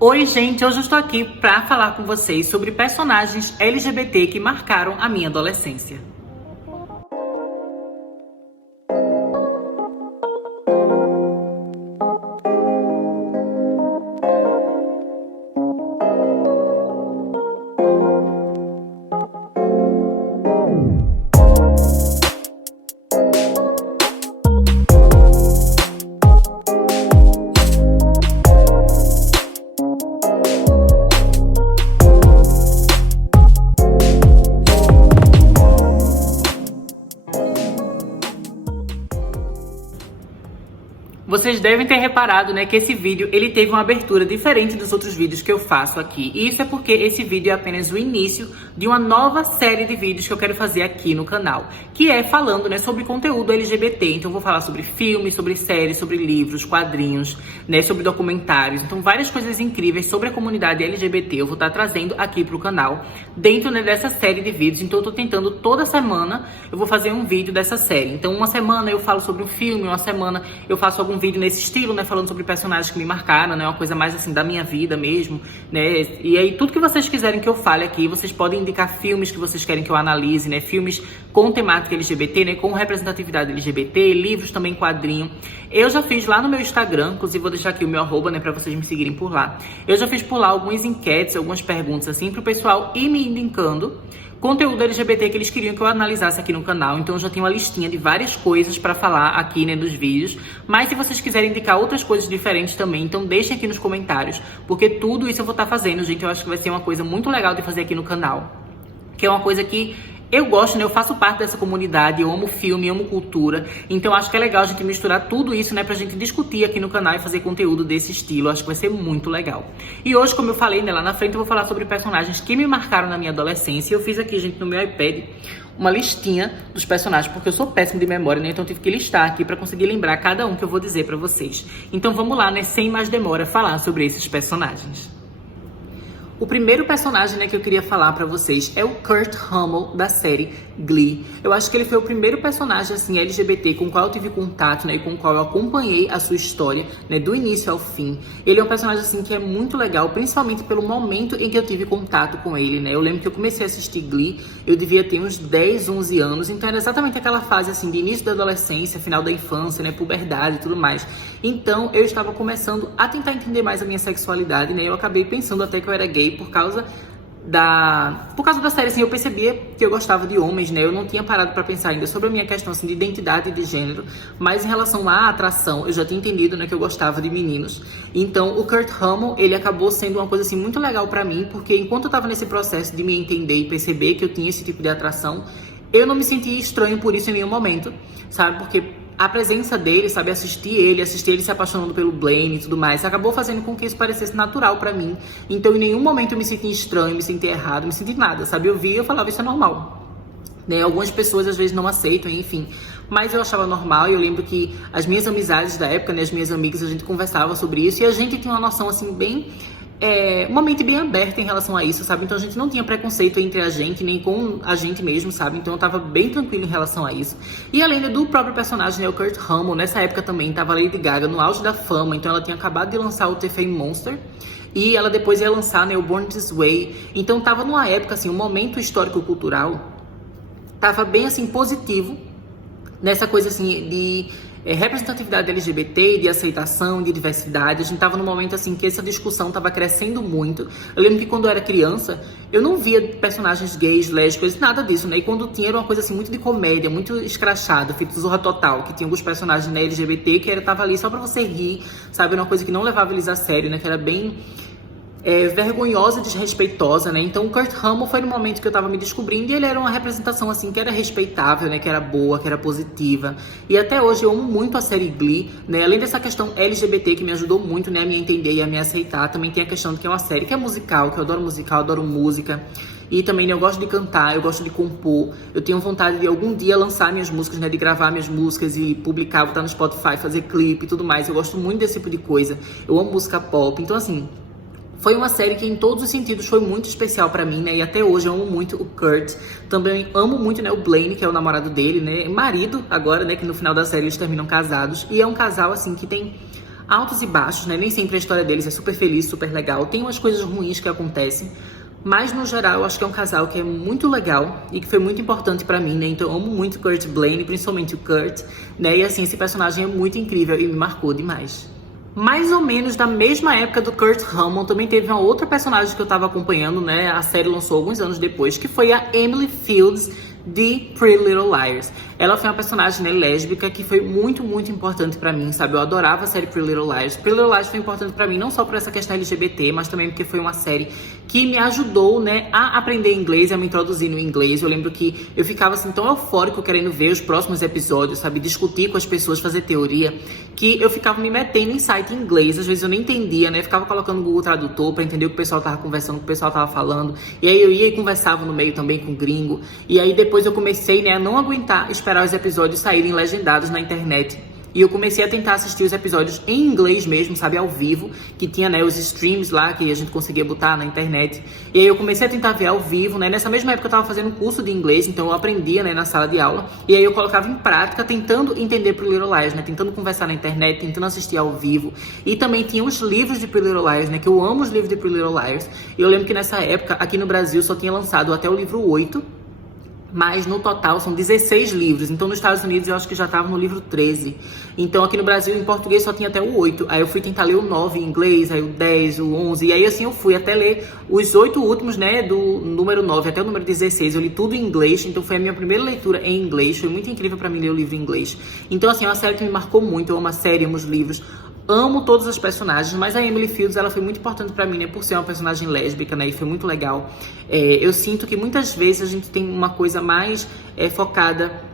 Oi, gente, hoje eu estou aqui para falar com vocês sobre personagens LGBT que marcaram a minha adolescência. Vocês devem ter reparado, né, que esse vídeo ele teve uma abertura diferente dos outros vídeos que eu faço aqui. E isso é porque esse vídeo é apenas o início de uma nova série de vídeos que eu quero fazer aqui no canal, que é falando, né, sobre conteúdo LGBT. Então eu vou falar sobre filmes, sobre séries, sobre livros, quadrinhos, né, sobre documentários. Então várias coisas incríveis sobre a comunidade LGBT eu vou estar trazendo aqui pro canal, dentro, né, dessa série de vídeos. Então eu tô tentando toda semana eu vou fazer um vídeo dessa série. Então uma semana eu falo sobre um filme, uma semana eu faço algum vídeo nesse estilo, né, falando sobre personagens que me marcaram, né, uma coisa mais assim da minha vida mesmo, né, e aí tudo que vocês quiserem que eu fale aqui, vocês podem indicar filmes que vocês querem que eu analise, né, filmes com temática LGBT, né, com representatividade LGBT, livros também, quadrinho. Eu já fiz lá no meu Instagram, inclusive vou deixar aqui o meu arroba, né, pra vocês me seguirem por lá. Eu já fiz por lá algumas enquetes, algumas perguntas assim, pro pessoal ir me indicando conteúdo LGBT que eles queriam que eu analisasse aqui no canal. Então eu já tenho uma listinha de várias coisas pra falar aqui, né, dos vídeos. Mas se vocês quiserem indicar outras coisas diferentes também, então deixem aqui nos comentários, porque tudo isso eu vou estar fazendo, gente. Eu acho que vai ser uma coisa muito legal de fazer aqui no canal, que é uma coisa que eu gosto, né? Eu faço parte dessa comunidade, eu amo filme, amo cultura. Então acho que é legal a gente misturar tudo isso, né? Pra gente discutir aqui no canal e fazer conteúdo desse estilo. Acho que vai ser muito legal. E hoje, como eu falei, né, lá na frente eu vou falar sobre personagens que me marcaram na minha adolescência. Eu fiz aqui, gente, no meu iPad, uma listinha dos personagens, porque eu sou péssimo de memória, né? Então eu tive que listar aqui pra conseguir lembrar cada um que eu vou dizer pra vocês. Então vamos lá, né? Sem mais demora, falar sobre esses personagens. O primeiro personagem, né, que eu queria falar pra vocês é o Kurt Hummel, da série Glee. Eu acho que ele foi o primeiro personagem, assim, LGBT com o qual eu tive contato, né, e com o qual eu acompanhei a sua história, né, do início ao fim. Ele é um personagem, assim, que é muito legal, principalmente pelo momento em que eu tive contato com ele, né. Eu lembro que eu comecei a assistir Glee, eu devia ter uns 10, 11 anos, então era exatamente aquela fase, assim, de início da adolescência, final da infância, né, puberdade e tudo mais. Então eu estava começando a tentar entender mais a minha sexualidade, né, eu acabei pensando até que eu era gay por causa da série, assim, eu percebia que eu gostava de homens, né, eu não tinha parado pra pensar ainda sobre a minha questão, assim, de identidade e de gênero, mas em relação à atração, eu já tinha entendido, né, que eu gostava de meninos. Então o Kurt Hummel, ele acabou sendo uma coisa, assim, muito legal pra mim, porque enquanto eu tava nesse processo de me entender e perceber que eu tinha esse tipo de atração, eu não me sentia estranho por isso em nenhum momento, sabe, porque a presença dele, sabe, assistir ele se apaixonando pelo Blaine e tudo mais, acabou fazendo com que isso parecesse natural pra mim. Então em nenhum momento eu me senti estranho, me senti errado, me senti nada, sabe? Eu via e eu falava, isso é normal, né? Algumas pessoas às vezes não aceitam, enfim, mas eu achava normal. E eu lembro que as minhas amizades da época, né, as minhas amigas, a gente conversava sobre isso e a gente tinha uma noção, assim, bem... uma mente bem aberta em relação a isso, sabe? Então a gente não tinha preconceito entre a gente, nem com a gente mesmo, sabe? Então eu tava bem tranquilo em relação a isso. E além do próprio personagem, né, o Kurt Hummel, nessa época também tava a Lady Gaga no auge da fama, então ela tinha acabado de lançar o The Fame Monster, e ela depois ia lançar, né, o Born This Way. Então tava numa época, assim, um momento histórico-cultural tava bem, assim, positivo, nessa coisa, assim, de representatividade LGBT, de aceitação, de diversidade. A gente tava num momento, assim, que essa discussão tava crescendo muito. Eu lembro que quando eu era criança, eu não via personagens gays, lésbicas, nada disso, né? E quando tinha, era uma coisa, assim, muito de comédia, muito escrachada, feito Zorra Total, que tinha alguns personagens, né, LGBT, que tava ali só pra você rir, sabe? Era uma coisa que não levava eles a sério, né? Que era bem... vergonhosa e desrespeitosa, né? Então o Kurt Hummel foi no momento que eu tava me descobrindo, e ele era uma representação, assim, que era respeitável, né? Que era boa, que era positiva. E até hoje eu amo muito a série Glee, né? Além dessa questão LGBT que me ajudou muito, né, a me entender e a me aceitar, também tem a questão de que é uma série que é musical, que eu adoro musical, adoro música. E também, né, eu gosto de cantar, eu gosto de compor. Eu tenho vontade de algum dia lançar minhas músicas, né, de gravar minhas músicas e publicar, botar no Spotify, fazer clipe e tudo mais. Eu gosto muito desse tipo de coisa. Eu amo música pop. Então, assim, foi uma série que em todos os sentidos foi muito especial pra mim, né? E até hoje eu amo muito o Kurt. Também amo muito, né, o Blaine, que é o namorado dele, né? Marido agora, né? Que no final da série eles terminam casados. E é um casal, assim, que tem altos e baixos, né? Nem sempre a história deles é super feliz, super legal. Tem umas coisas ruins que acontecem, mas no geral eu acho que é um casal que é muito legal e que foi muito importante pra mim, né? Então eu amo muito o Kurt Blaine, principalmente o Kurt, né? E assim, esse personagem é muito incrível e me marcou demais. Mais ou menos da mesma época do Kurt Hammond, também teve uma outra personagem que eu tava acompanhando, né? A série lançou alguns anos depois, que foi a Emily Fields de Pretty Little Liars. Ela foi uma personagem, né, lésbica que foi muito, muito importante pra mim, sabe? Eu adorava a série Pretty Little Liars. Pretty Little Liars foi importante pra mim não só por essa questão LGBT, mas também porque foi uma série que me ajudou, né, a aprender inglês e a me introduzir no inglês. Eu lembro que eu ficava assim tão eufórico querendo ver os próximos episódios, sabe? Discutir com as pessoas, fazer teoria, que eu ficava me metendo em site em inglês. Às vezes eu nem entendia, né? Eu ficava colocando no Google Tradutor pra entender o que o pessoal tava conversando, o que o pessoal tava falando. E aí eu ia e conversava no meio também com o gringo. E aí depois eu comecei, né, a não aguentar esperar os episódios saírem legendados na internet. E eu comecei a tentar assistir os episódios em inglês mesmo, sabe, ao vivo, que tinha, né, os streams lá que a gente conseguia botar na internet. E aí eu comecei a tentar ver ao vivo, né, nessa mesma época eu tava fazendo um curso de inglês, então eu aprendia, né, na sala de aula. E aí eu colocava em prática, tentando entender Pretty Little Liars, né, tentando conversar na internet, tentando assistir ao vivo. E também tinha os livros de Pretty Little Liars, né, que eu amo os livros de Pretty Little Liars. E eu lembro que nessa época, aqui no Brasil, só tinha lançado até o livro 8, mas no total são 16 livros. Então nos Estados Unidos eu acho que já estava no livro 13. Então aqui no Brasil, em português, só tinha até o 8. Aí eu fui tentar ler o 9 em inglês, aí o 10, o 11. E aí assim eu fui até ler os 8 últimos, né, do número 9 até o número 16. Eu li tudo em inglês, então foi a minha primeira leitura em inglês. Foi muito incrível pra mim ler o livro em inglês. Então assim, é uma série que me marcou muito. Eu amo a série, amo os livros. Amo todos os personagens, mas a Emily Fields, ela foi muito importante pra mim, né, por ser uma personagem lésbica, né, e foi muito legal. Eu sinto que muitas vezes a gente tem uma coisa mais focada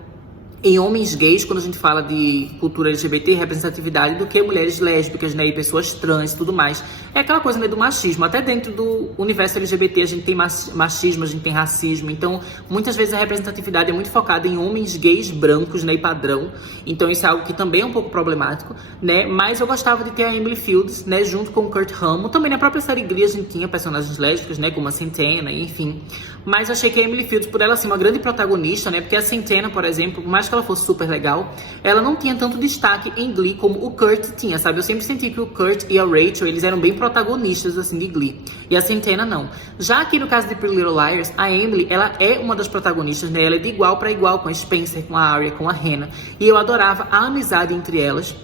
em homens gays, quando a gente fala de cultura LGBT, representatividade, do que mulheres lésbicas, né, e pessoas trans e tudo mais. É aquela coisa, né, do machismo. Até dentro do universo LGBT a gente tem machismo, a gente tem racismo. Então, muitas vezes a representatividade é muito focada em homens gays brancos, né, e padrão. Então, isso é algo que também é um pouco problemático, né. Mas eu gostava de ter a Emily Fields, né, junto com o Kurt Hammond. Também na própria série Glee a gente tinha personagens lésbicas, né, como a Santana, enfim. Mas achei que a Emily Fields, por ela ser uma grande protagonista, né, porque a Santana, por exemplo, por mais que ela fosse super legal, ela não tinha tanto destaque em Glee como o Kurt tinha, sabe? Eu sempre senti que o Kurt e a Rachel, eles eram bem protagonistas, assim, de Glee. E a Santana, não. Já aqui no caso de Pretty Little Liars, a Emily, ela é uma das protagonistas, né? Ela é de igual para igual com a Spencer, com a Arya, com a Hannah. E eu adorava a amizade entre elas,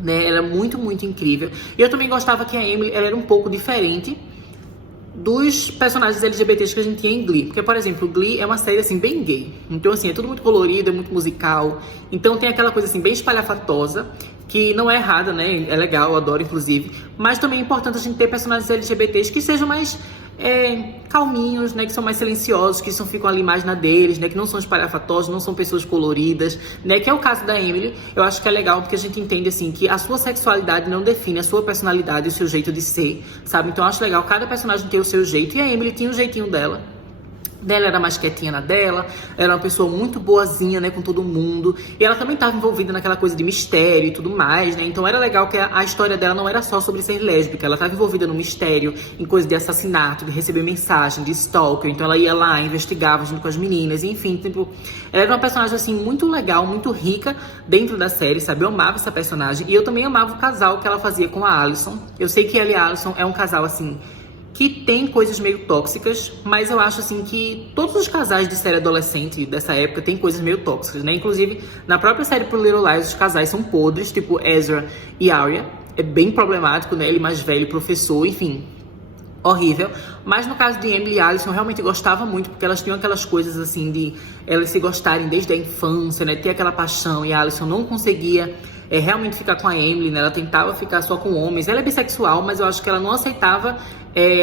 né? Ela é muito, muito incrível. E eu também gostava que a Emily, ela era um pouco diferente dos personagens LGBTs que a gente tinha em Glee. Porque, por exemplo, Glee é uma série, assim, bem gay. Então, assim, é tudo muito colorido, é muito musical. Então tem aquela coisa, assim, bem espalhafatosa, que não é errada, né? É legal, eu adoro, inclusive. Mas também é importante a gente ter personagens LGBTs que sejam mais calminhos, né, que são mais silenciosos, que ficam ali mais na deles, né, que não são espalhafatosos, não são pessoas coloridas, né, que é o caso da Emily. Eu acho que é legal porque a gente entende, assim, que a sua sexualidade não define a sua personalidade e o seu jeito de ser, sabe? Então eu acho legal cada personagem ter o seu jeito, e a Emily tinha o jeitinho dela. Ela era mais quietinha na dela, era uma pessoa muito boazinha, né, com todo mundo. E ela também estava envolvida naquela coisa de mistério e tudo mais, né? Então era legal que a história dela não era só sobre ser lésbica. Ela estava envolvida no mistério, em coisa de assassinato, de receber mensagem, de stalker. Então ela ia lá, investigava junto com as meninas, e, enfim, tipo, ela era uma personagem, assim, muito legal, muito rica dentro da série, sabe? Eu amava essa personagem. E eu também amava o casal que ela fazia com a Alison. Eu sei que ela e a Alison é um casal, assim, que tem coisas meio tóxicas, mas eu acho, assim, que todos os casais de série adolescente dessa época tem coisas meio tóxicas, né? Inclusive, na própria série Pretty Little Liars, os casais são podres, tipo Ezra e Arya. É bem problemático, né? Ele mais velho, professor, enfim, horrível. Mas no caso de Emily e Alison, eu realmente gostava muito, porque elas tinham aquelas coisas, assim, de elas se gostarem desde a infância, né? Ter aquela paixão, e a Alison não conseguia realmente ficar com a Emily, né? Ela tentava ficar só com homens. Ela é bissexual, mas eu acho que ela não aceitava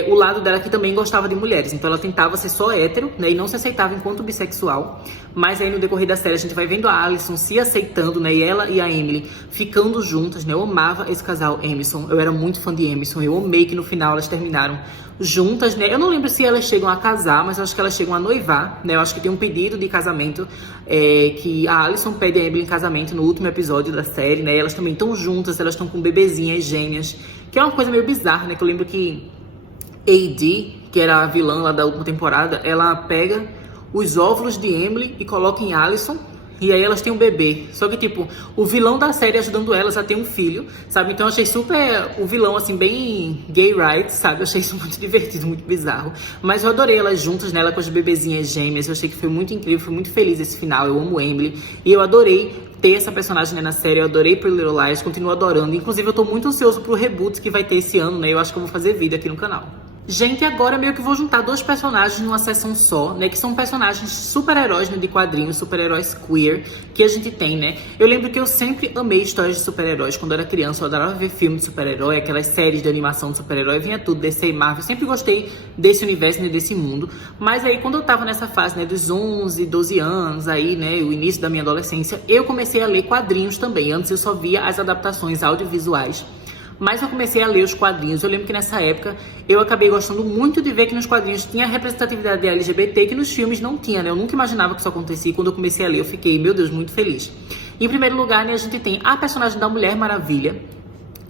o lado dela, que também gostava de mulheres. Então ela tentava ser só hétero, né, e não se aceitava enquanto bissexual. Mas aí no decorrer da série a gente vai vendo a Alison se aceitando, né, e ela e a Emily ficando juntas, né. Eu amava esse casal Emerson, eu era muito fã de Emerson. Eu amei que no final elas terminaram juntas, né. Eu não lembro se elas chegam a casar, mas eu acho que elas chegam a noivar, né. Eu acho que tem um pedido de casamento, que a Alison pede a Emily em casamento no último episódio da série, né. Elas também estão juntas, elas estão com bebezinhas gêmeas, que é uma coisa meio bizarra, né, que eu lembro que AD, que era a vilã lá da última temporada, ela pega os óvulos de Emily e coloca em Alison, E aí elas têm um bebê. Só que, tipo, o vilão da série ajudando elas a ter um filho, sabe? Então eu achei super o vilão, assim, bem gay rights, sabe? Eu achei isso muito divertido, muito bizarro. Mas eu adorei elas juntas, né? Ela com as bebezinhas gêmeas. Eu achei que foi muito incrível, fui muito feliz esse final. Eu amo Emily. E eu adorei ter essa personagem, né, na série. Eu adorei Pretty Little Lies, continuo adorando. Inclusive, eu tô muito ansioso pro reboot que vai ter esse ano, né? Eu acho que eu vou fazer vídeo aqui no canal. Gente, agora meio que vou juntar dois personagens numa sessão só, né? Que são personagens super-heróis, né, de quadrinhos, super-heróis queer, que a gente tem, né? Eu lembro que eu sempre amei histórias de super-heróis. Quando eu era criança, eu adorava ver filmes de super-herói, aquelas séries de animação de super-herói, vinha tudo, DC e Marvel. Eu sempre gostei desse universo, né, desse mundo. Mas aí, quando eu tava nessa fase, né, dos 11, 12 anos, aí, né, o início da minha adolescência, eu comecei a ler quadrinhos também. Antes eu só via as adaptações audiovisuais. Mas eu comecei a ler os quadrinhos. Eu lembro que nessa época eu acabei gostando muito de ver que nos quadrinhos tinha representatividade de LGBT que nos filmes não tinha, né? Eu nunca imaginava que isso acontecia e quando eu comecei a ler eu fiquei, meu Deus, muito feliz. Em primeiro lugar, né, a gente tem a personagem da Mulher Maravilha.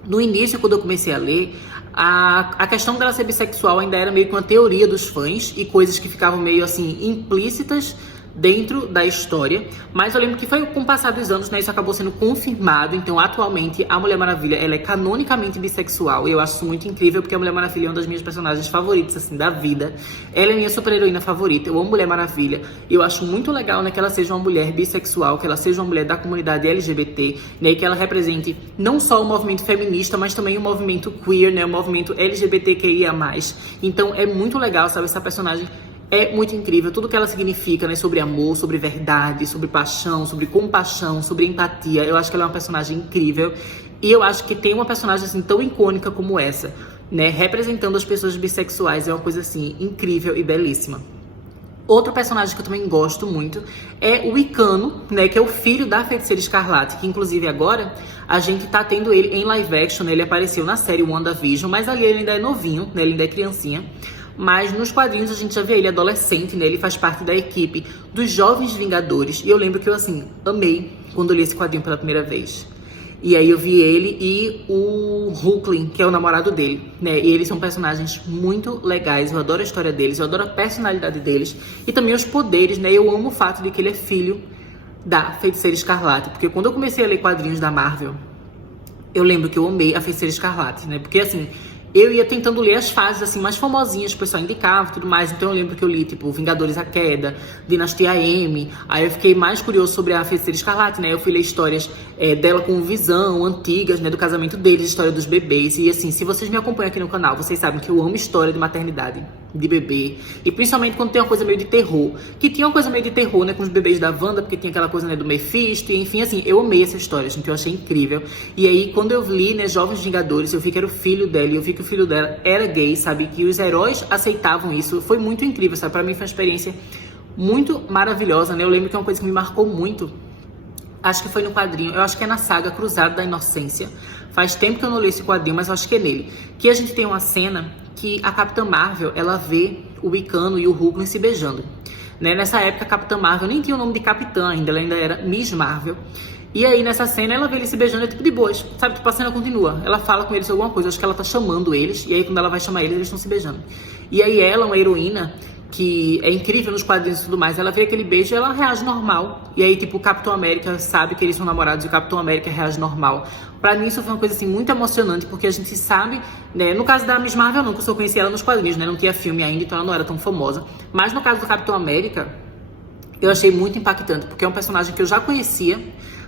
No início, quando eu comecei a ler, a questão dela ser bissexual ainda era meio que uma teoria dos fãs e coisas que ficavam meio assim implícitas dentro da história, mas eu lembro que foi com o passar dos anos, né, isso acabou sendo confirmado. Então atualmente a Mulher Maravilha, ela é canonicamente bissexual e eu acho isso muito incrível porque a Mulher Maravilha é uma das minhas personagens favoritas, assim, da vida. Ela é minha super-heroína favorita, eu amo Mulher Maravilha e eu acho muito legal, né, que ela seja uma mulher bissexual, que ela seja uma mulher da comunidade LGBT, né, e que ela represente não só o movimento feminista, mas também o movimento queer, né, o movimento LGBTQIA+. Então é muito legal, sabe, essa personagem é muito incrível, tudo que ela significa, né, sobre amor, sobre verdade, sobre paixão, sobre compaixão, sobre empatia. Eu acho que ela é uma personagem incrível e eu acho que tem uma personagem assim tão icônica como essa, né, representando as pessoas bissexuais, é uma coisa assim incrível e belíssima. Outro personagem que eu também gosto muito é o Wicano, né, que é o filho da Feiticeira Escarlate, que inclusive agora a gente tá tendo ele em live action, né, ele apareceu na série WandaVision, mas ali ele ainda é novinho, né, ele ainda é criancinha. Mas nos quadrinhos a gente já vê ele adolescente, né? Ele faz parte da equipe dos Jovens Vingadores. E eu lembro que eu, assim, amei quando eu li esse quadrinho pela primeira vez. E aí eu vi ele e o Hulkling, que é o namorado dele, né? E eles são personagens muito legais. Eu adoro a história deles, eu adoro a personalidade deles. E também os poderes, né? Eu amo o fato de que ele é filho da Feiticeira Escarlate. Porque quando eu comecei a ler quadrinhos da Marvel, eu lembro que eu amei a Feiticeira Escarlate, né? Porque, assim, eu ia tentando ler as fases, assim, mais famosinhas, o pessoal indicava e tudo mais. Então eu lembro que eu li, tipo, Vingadores a Queda, Dinastia M. Aí eu fiquei mais curioso sobre a Feiticeira Escarlate, né? Eu fui ler histórias dela com Visão, antigas, né? Do casamento deles, história dos bebês. E, assim, se vocês me acompanham aqui no canal, vocês sabem que eu amo história de maternidade, de bebê. E principalmente quando tem uma coisa meio de terror. Que tinha uma coisa meio de terror, né? Com os bebês da Wanda, porque tinha aquela coisa, né? Do Mephisto. E, enfim, assim, eu amei essa história, gente. Eu achei incrível. E aí, quando eu li, né? Jovens Vingadores, eu vi que era o filho dela. E eu vi que o filho dela era gay, sabe? Que os heróis aceitavam isso. Foi muito incrível, sabe? Pra mim foi uma experiência muito maravilhosa, né? Eu lembro que é uma coisa que me marcou muito. Acho que foi no quadrinho, eu acho que é na saga Cruzada da Inocência. Faz tempo que eu não li esse quadrinho, mas eu acho que é nele. Que a gente tem uma cena que a Capitã Marvel, ela vê o Wicano e o Hulkling se beijando. Né? Nessa época, a Capitã Marvel nem tinha o nome de Capitã ainda, ela ainda era Miss Marvel. E aí, nessa cena, ela vê eles se beijando, é tipo de boas, sabe? Tipo, a cena continua. Ela fala com eles alguma coisa, acho que ela tá chamando eles, e aí quando ela vai chamar eles, eles estão se beijando. E aí ela, uma heroína, que é incrível nos quadrinhos e tudo mais, ela vê aquele beijo e ela reage normal. E aí, tipo, o Capitão América sabe que eles são namorados e o Capitão América reage normal. Pra mim, isso foi uma coisa, assim, muito emocionante, porque a gente sabe, né, no caso da Miss Marvel não, que eu só conhecia ela nos quadrinhos, né, não tinha filme ainda, então ela não era tão famosa. Mas no caso do Capitão América, eu achei muito impactante, porque é um personagem que eu já conhecia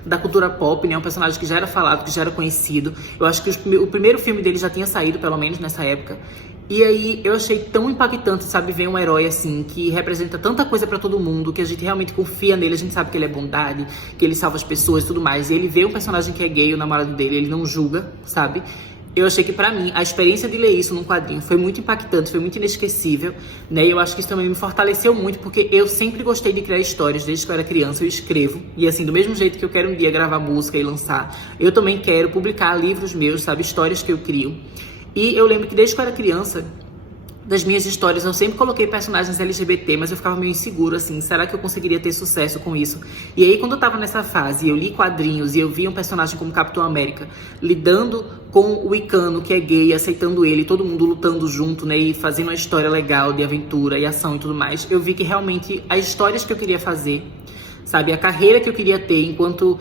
da cultura pop, né, um personagem que já era falado, que já era conhecido. Eu acho que o primeiro filme dele já tinha saído, pelo menos nessa época. E aí eu achei tão impactante, sabe, ver um herói assim, que representa tanta coisa pra todo mundo, que a gente realmente confia nele, a gente sabe que ele é bondade, que ele salva as pessoas e tudo mais. E ele vê um personagem que é gay, o namorado dele, ele não julga, sabe? Eu achei que pra mim, a experiência de ler isso num quadrinho foi muito impactante, foi muito inesquecível, né? E eu acho que isso também me fortaleceu muito, porque eu sempre gostei de criar histórias, desde que eu era criança eu escrevo. E assim, do mesmo jeito que eu quero um dia gravar música e lançar, eu também quero publicar livros meus, sabe? Histórias que eu crio. E eu lembro que desde que eu era criança, das minhas histórias, eu sempre coloquei personagens LGBT, mas eu ficava meio inseguro, assim, será que eu conseguiria ter sucesso com isso? E aí, quando eu tava nessa fase, eu li quadrinhos e eu vi um personagem como Capitão América lidando com o Wicano, que é gay, aceitando ele, todo mundo lutando junto, né, e fazendo uma história legal de aventura e ação e tudo mais, eu vi que realmente as histórias que eu queria fazer sabe? A carreira que eu queria ter enquanto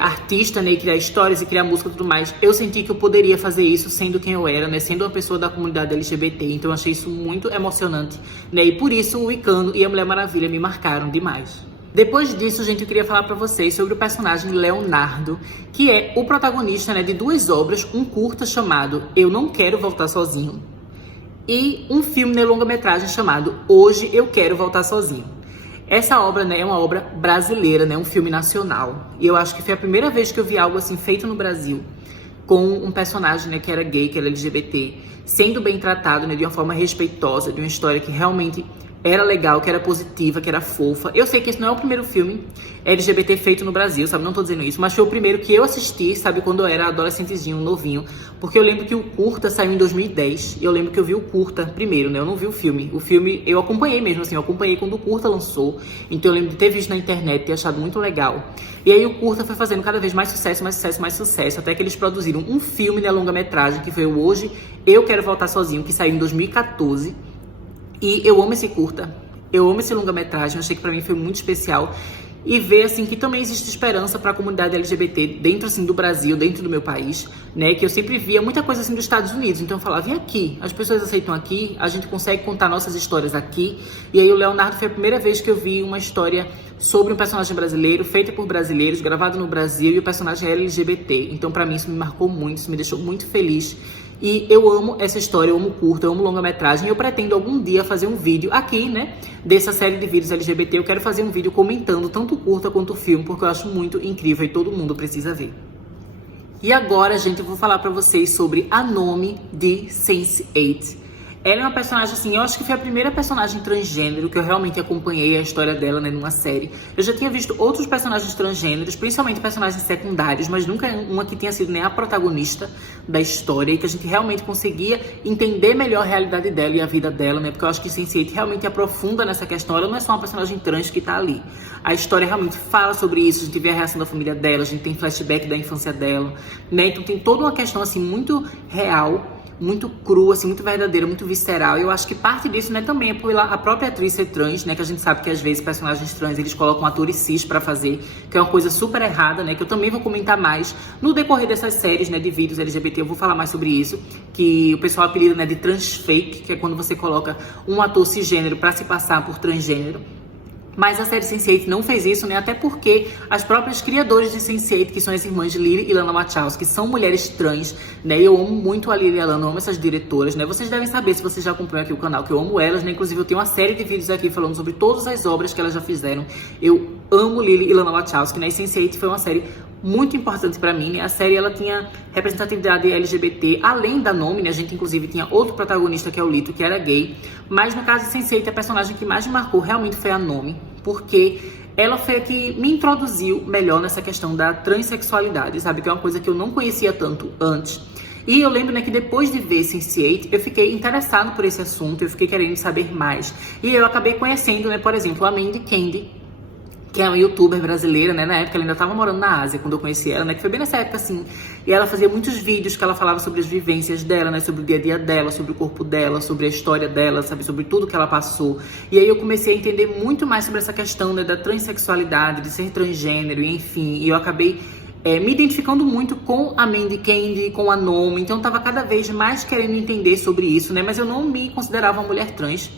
artista, né, e criar histórias e criar música e tudo mais, eu senti que eu poderia fazer isso sendo quem eu era, né, sendo uma pessoa da comunidade LGBT, então eu achei isso muito emocionante, né, e por isso o Wicano e a Mulher Maravilha me marcaram demais. Depois disso, gente, eu queria falar pra vocês sobre o personagem Leonardo, que é o protagonista, né, de 2 obras, um curta chamado Eu Não Quero Voltar Sozinho e um filme de longa-metragem chamado Hoje Eu Quero Voltar Sozinho. Essa obra, né, é uma obra brasileira, né, um filme nacional. E eu acho que foi a primeira vez que eu vi algo assim feito no Brasil, com um personagem, né, que era gay, que era LGBT, sendo bem tratado, né, de uma forma respeitosa, de uma história que realmente era legal, que era positiva, que era fofa. Eu sei que esse não é o primeiro filme LGBT feito no Brasil, sabe? Não tô dizendo isso, mas foi o primeiro que eu assisti, sabe? Quando eu era adolescentezinho, novinho. Porque eu lembro que o curta saiu em 2010. E eu lembro que eu vi o curta primeiro, né? Eu não vi o filme. O filme eu acompanhei mesmo, assim. Eu acompanhei quando o curta lançou. Então eu lembro de ter visto na internet, ter achado muito legal. E aí o curta foi fazendo cada vez mais sucesso, mais sucesso, mais sucesso. Até que eles produziram um filme de longa-metragem, que foi o Hoje Eu Quero Voltar Sozinho, que saiu em 2014. E eu amo esse curta, eu amo esse longa-metragem, achei que pra mim foi muito especial. E ver, assim, que também existe esperança pra comunidade LGBT dentro, assim, do Brasil, dentro do meu país, né? Que eu sempre via muita coisa, assim, dos Estados Unidos. Então eu falava, vem aqui, as pessoas aceitam aqui, a gente consegue contar nossas histórias aqui. E aí o Leonardo foi a primeira vez que eu vi uma história sobre um personagem brasileiro, feita por brasileiros, gravado no Brasil, e o personagem é LGBT. Então pra mim isso me marcou muito, isso me deixou muito feliz. E eu amo essa história, eu amo curta, eu amo longa-metragem. Eu pretendo algum dia fazer um vídeo aqui, né, dessa série de vídeos LGBT. Eu quero fazer um vídeo comentando tanto o curta quanto o filme, porque eu acho muito incrível e todo mundo precisa ver. E agora, gente, eu vou falar pra vocês sobre a Nomi de Sense8. Ela é uma personagem, assim, eu acho que foi a primeira personagem transgênero que eu realmente acompanhei a história dela, né, numa série. Eu já tinha visto outros personagens transgêneros, principalmente personagens secundários, mas nunca uma que tenha sido, né, a protagonista da história e que a gente realmente conseguia entender melhor a realidade dela e a vida dela, né, porque eu acho que Sense8 realmente aprofunda nessa questão. Ela não é só uma personagem trans que tá ali. A história realmente fala sobre isso, a gente vê a reação da família dela, a gente tem flashback da infância dela, né, então tem toda uma questão, assim, muito real, muito crua, assim, muito verdadeira, muito visceral. E eu acho que parte disso, né, também é por a própria atriz ser trans, né, que a gente sabe que às vezes personagens trans, eles colocam atores cis pra fazer, que é uma coisa super errada, né, que eu também vou comentar mais no decorrer dessas séries, né, de vídeos LGBT. Eu vou falar mais sobre isso, que o pessoal apelida, né, de transfake, que é quando você coloca um ator cisgênero pra se passar por transgênero. Mas a série Sense8 não fez isso, né? Até porque as próprias criadoras de Sense8, que são as irmãs de Lily e Lana Wachowski, que são mulheres trans, né? Eu amo muito a Lily e a Lana, eu amo essas diretoras, né? Vocês devem saber, se vocês já acompanham aqui o canal, que eu amo elas, né? Inclusive eu tenho uma série de vídeos aqui falando sobre todas as obras que elas já fizeram. Eu amo Lily e Lana Wachowski, né? E Sense8 foi uma série muito importante pra mim, né? A série, ela tinha representatividade LGBT, além da Nomi, né? A gente, inclusive, tinha outro protagonista, que é o Lito, que era gay. Mas, no caso de Sense8, a personagem que mais me marcou realmente foi a Nomi, porque ela foi a que me introduziu melhor nessa questão da transexualidade, sabe? Que é uma coisa que eu não conhecia tanto antes. E eu lembro, né, que depois de ver Sense8, eu fiquei interessado por esse assunto, eu fiquei querendo saber mais. E eu acabei conhecendo, né, por exemplo, a Mandy Candy, que é uma youtuber brasileira, né? Na época ela ainda tava morando na Ásia, quando eu conheci ela, né? Que foi bem nessa época, assim. E ela fazia muitos vídeos que ela falava sobre as vivências dela, né? Sobre o dia a dia dela, sobre o corpo dela, sobre a história dela, sabe? Sobre tudo que ela passou. E aí eu comecei a entender muito mais sobre essa questão, né? Da transexualidade, de ser transgênero, e enfim. E eu acabei me identificando muito com a Mandy Candy, com a Nomi. Então eu tava cada vez mais querendo entender sobre isso, né? Mas eu não me considerava uma mulher trans,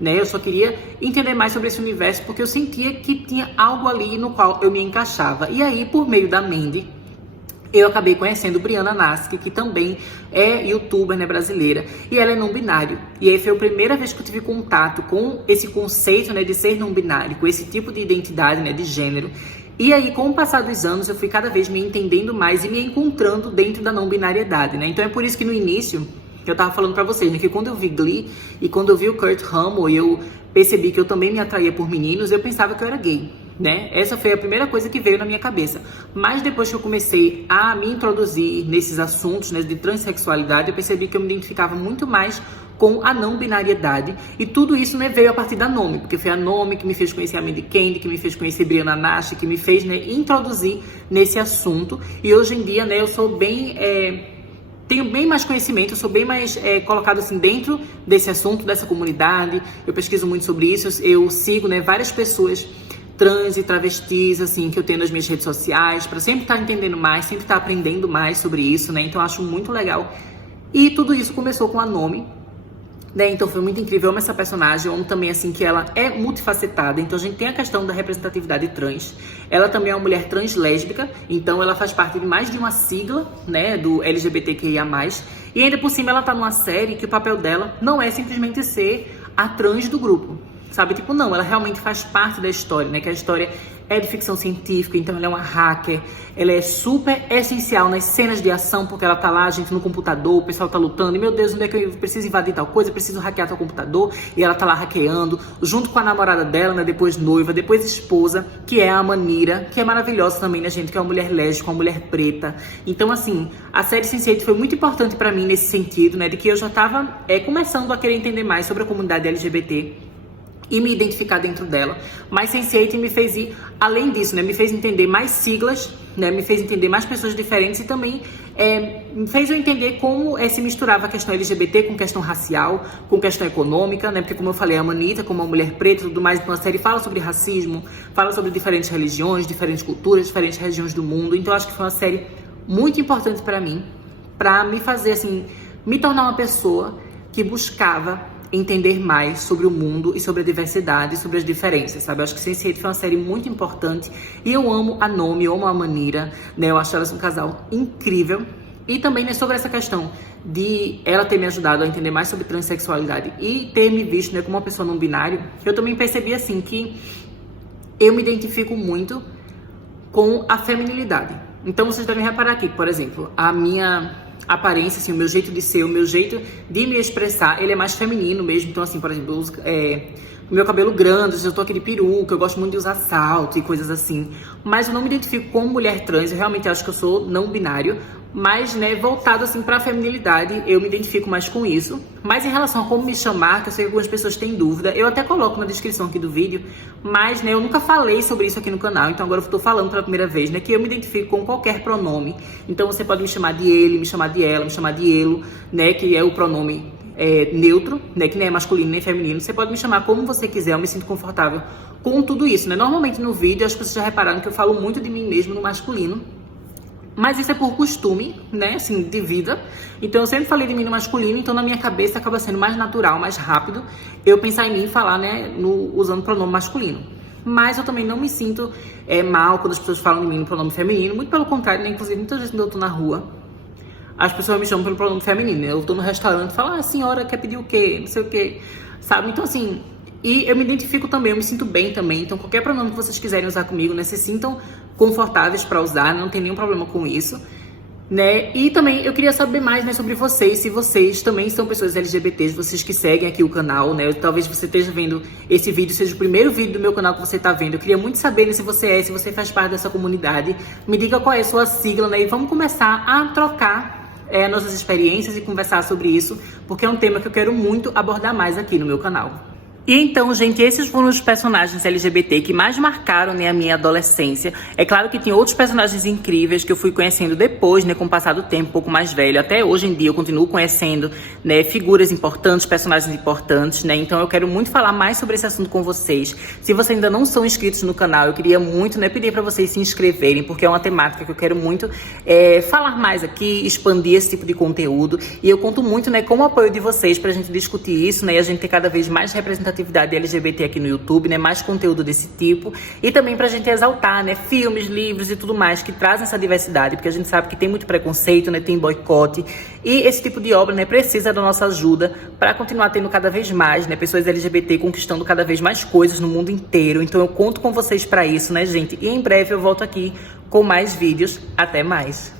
né? Eu só queria entender mais sobre esse universo, porque eu sentia que tinha algo ali no qual eu me encaixava. E aí, por meio da Mandy, eu acabei conhecendo Briana Nasky, que também é youtuber, né, brasileira, e ela é não binário. E aí foi a primeira vez que eu tive contato com esse conceito, né, de ser não binário, com esse tipo de identidade, né, de gênero. E aí, com o passar dos anos, eu fui cada vez me entendendo mais e me encontrando dentro da não binariedade, né? Então é por isso que no início eu tava falando pra vocês, né, que quando eu vi Glee e quando eu vi o Kurt Russell e eu percebi que eu também me atraía por meninos, eu pensava que eu era gay, né? Essa foi a primeira coisa que veio na minha cabeça. Mas depois que eu comecei a me introduzir nesses assuntos, né, de transexualidade, eu percebi que eu me identificava muito mais com a não binariedade. E tudo isso, né, veio a partir da Nomi, porque foi a Nomi que me fez conhecer a Mandy Candy, que me fez conhecer Briana Nasty, que me fez, né, introduzir nesse assunto. E hoje em dia, né, eu sou bem... tenho bem mais conhecimento, eu sou bem mais colocado assim dentro desse assunto, dessa comunidade. Eu pesquiso muito sobre isso, eu sigo, né, várias pessoas trans e travestis, assim, que eu tenho nas minhas redes sociais, para sempre estar entendendo mais, sempre estar aprendendo mais sobre isso, né? Então eu acho muito legal. E tudo isso começou com a Nomi, né? Então foi muito incrível. Eu amo essa personagem, eu amo também, assim, que ela é multifacetada. Então a gente tem a questão da representatividade trans. Ela também é uma mulher trans lésbica, então ela faz parte de mais de uma sigla, né, do LGBTQIA+. E ainda por cima ela tá numa série que o papel dela não é simplesmente ser a trans do grupo, sabe? Tipo, não, ela realmente faz parte da história, né? Que a história é de ficção científica, então ela é uma hacker, ela é super essencial nas cenas de ação, porque ela tá lá, a gente no computador, o pessoal tá lutando, e meu Deus, onde é que eu preciso invadir tal coisa, eu preciso hackear tal computador, e ela tá lá hackeando, junto com a namorada dela, né, depois noiva, depois esposa, que é a Manira, que é maravilhosa também, né, gente, que é uma mulher lésbica, uma mulher preta. Então, assim, a série Sense8 foi muito importante pra mim nesse sentido, né, de que eu já tava começando a querer entender mais sobre a comunidade LGBT, e me identificar dentro dela. Mas Sense8 me fez ir além disso, né? Me fez entender mais siglas, né? Me fez entender mais pessoas diferentes e também me fez eu entender como se misturava a questão LGBT com questão racial, com questão econômica, né? Porque, como eu falei, a Manita, como uma mulher preta e tudo mais, então a série fala sobre racismo, fala sobre diferentes religiões, diferentes culturas, diferentes regiões do mundo. Então, acho que foi uma série muito importante pra mim, pra me fazer, assim, me tornar uma pessoa que buscava entender mais sobre o mundo e sobre a diversidade, sobre as diferenças, sabe? Eu acho que Sense8 foi uma série muito importante e eu amo a Nomi, eu amo a Manira, né? Eu acho elas um casal incrível. E também, né, sobre essa questão de ela ter me ajudado a entender mais sobre transexualidade e ter me visto, né, como uma pessoa não binária, eu também percebi, assim, que eu me identifico muito com a feminilidade. Então, vocês devem reparar aqui, por exemplo, a minha aparência, assim, o meu jeito de ser, o meu jeito de me expressar, ele é mais feminino mesmo. Então, assim, por exemplo, eu uso o meu cabelo grande, eu tô aqui de peruca, eu gosto muito de usar salto e coisas assim. Mas eu não me identifico como mulher trans, eu realmente acho que eu sou não binário, mas, né, voltado, assim, pra feminilidade, eu me identifico mais com isso. Mas em relação a como me chamar, que eu sei que algumas pessoas têm dúvida, eu até coloco na descrição aqui do vídeo, mas, né, eu nunca falei sobre isso aqui no canal, então agora eu tô falando pela primeira vez, né, que eu me identifico com qualquer pronome. Então você pode me chamar de ele, me chamar de ela, me chamar de elo, né, que é o pronome neutro, né, que nem é masculino nem feminino. Você pode me chamar como você quiser, eu me sinto confortável com tudo isso, né. Normalmente no vídeo as pessoas já repararam que eu falo muito de mim mesmo no masculino, mas isso é por costume, né, assim, de vida. Então eu sempre falei de mim no masculino, então na minha cabeça acaba sendo mais natural, mais rápido eu pensar em mim e falar, né, usando o pronome masculino. Mas eu também não me sinto mal quando as pessoas falam de mim no pronome feminino, muito pelo contrário, né, inclusive muitas vezes quando eu tô na rua, as pessoas me chamam pelo pronome feminino. Eu tô no restaurante e falo, a senhora quer pedir o quê, não sei o quê, sabe? Então, assim, e eu me identifico também, eu me sinto bem também. Então, qualquer pronome que vocês quiserem usar comigo, né, se sintam confortáveis para usar, não tem nenhum problema com isso, né? E também eu queria saber mais, né, sobre vocês, se vocês também são pessoas LGBTs, vocês que seguem aqui o canal, né? Talvez você esteja vendo esse vídeo, seja o primeiro vídeo do meu canal que você tá vendo. Eu queria muito saber, né, se você faz parte dessa comunidade. Me diga qual é a sua sigla, né? E vamos começar a trocar nossas experiências e conversar sobre isso, porque é um tema que eu quero muito abordar mais aqui no meu canal. E então, gente, esses foram os personagens LGBT que mais marcaram, né, a minha adolescência. É claro que tem outros personagens incríveis que eu fui conhecendo depois, né, com o passar do tempo, um pouco mais velho. Até hoje em dia eu continuo conhecendo, né, figuras importantes, personagens importantes, né. Então eu quero muito falar mais sobre esse assunto com vocês. Se vocês ainda não são inscritos no canal, eu queria muito, né, pedir para vocês se inscreverem, porque é uma temática que eu quero muito falar mais aqui, expandir esse tipo de conteúdo. E eu conto muito, né, com o apoio de vocês pra gente discutir isso, né, e a gente ter cada vez mais representatividade LGBT aqui no YouTube, né, mais conteúdo desse tipo, e também pra gente exaltar, né, filmes, livros e tudo mais que trazem essa diversidade, porque a gente sabe que tem muito preconceito, né, tem boicote, e esse tipo de obra, né, precisa da nossa ajuda para continuar tendo cada vez mais, né, pessoas LGBT conquistando cada vez mais coisas no mundo inteiro. Então eu conto com vocês pra isso, né, gente, e em breve eu volto aqui com mais vídeos. Até mais!